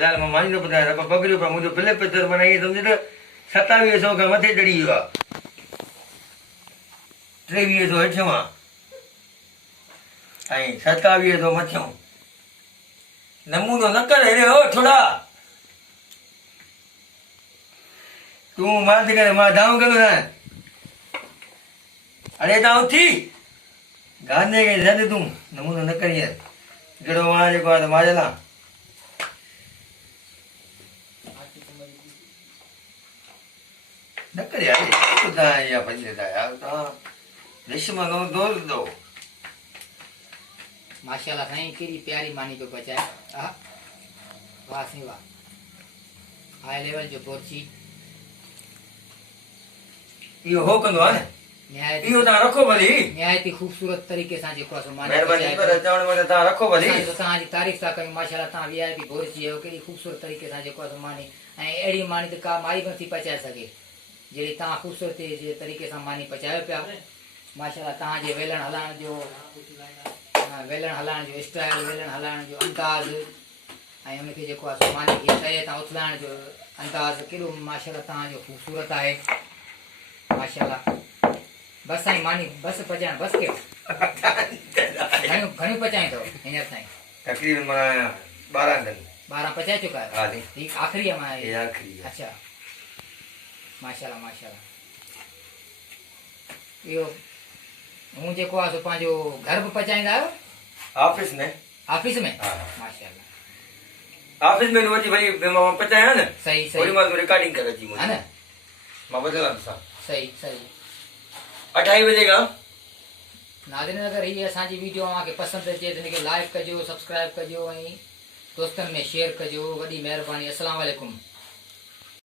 फिलहाल मां मानी तो ॿुधायां त बगड़ियो पर मुंहिंजो बिल पिचर माना ईअं सम्झ त 2700 खां मथे चढ़ी वियो आहे 2300 हेठियों आहे ऐं 2700 मथियों नमूनो न कर हेॾे हो थोड़ा तूं मां थी करे मां दाऊं कंदो न अरे तव्हां उथी गाने खे छॾ तूं नमूनो न कर यार जहिड़ो मां जेको आहे त मां चलां न कर यार तव्हां इहा पंज था यार तव्हां लिश मां दोस्त दो माशाल्लाह साईं केड़ी प्यारी मानी तो बचाए वाह सी वाह हाई लेवल जो बोरची इहो हो कंदो आहे न निहायत इहो तव्हां रखो भली निहायत ही खूबसूरत तरीके सां जेको आहे सो मानी महिरबानी पर चवण में तव्हां रखो भली तव्हांजी तारीफ़ था कयूं माशाल्लाह तव्हां वीआईपी बोरची आहियो केड़ी खूबसूरत तरीके सां जेको आहे सो मानी ऐं अहिड़ी मानी त का माई बि नथी पचाए सघे जहिड़ी तव्हां खूबसूरती जे तरीके सां मानी पचायो पिया माशाल्लाह तव्हांजे वेलण हलाइण जो स्टाइल वेलण हलाइण जो अंदाज़ ऐं उनखे जेको आहे सो मानी खे तए तां उथलाइण जो अंदाज़ केॾो माशाल्लाह तव्हांजो ख़ूबसूरत आहे माशाल्लाह बस साईं मानी बस पचाइण बस कयो घणियूं पचायूं अथव हींअर ताईं तकरीबन मां 12 खनि 12 पचाए चुका हा आहियो जी हीअ आख़िरी आहे मां ये आखिरी है अच्छा माशाल्लाह माशाल्लाह इहो हूं जेको आहे सो पंहिंजो घर बि पचाईंदा आहियो ऑफिस में ऑफिस में हा माशाल्लाह ऑफिस में वञी भली मां पचायां न सही थोड़ी सही मां रिकॉर्डिंग कर अची है मुंहिंजी न मां बदलां ॾिसां सही सही 28 बजे खां नाज़रीन अगर ये असांजी वीडियो तव्हांखे पसंदि अचे त हिनखे लाइक कजो सब्सक्राइब कजो ऐं दोस्तनि में शेयर कजो वॾी महिरबानी अस्सलाम वालेकुम।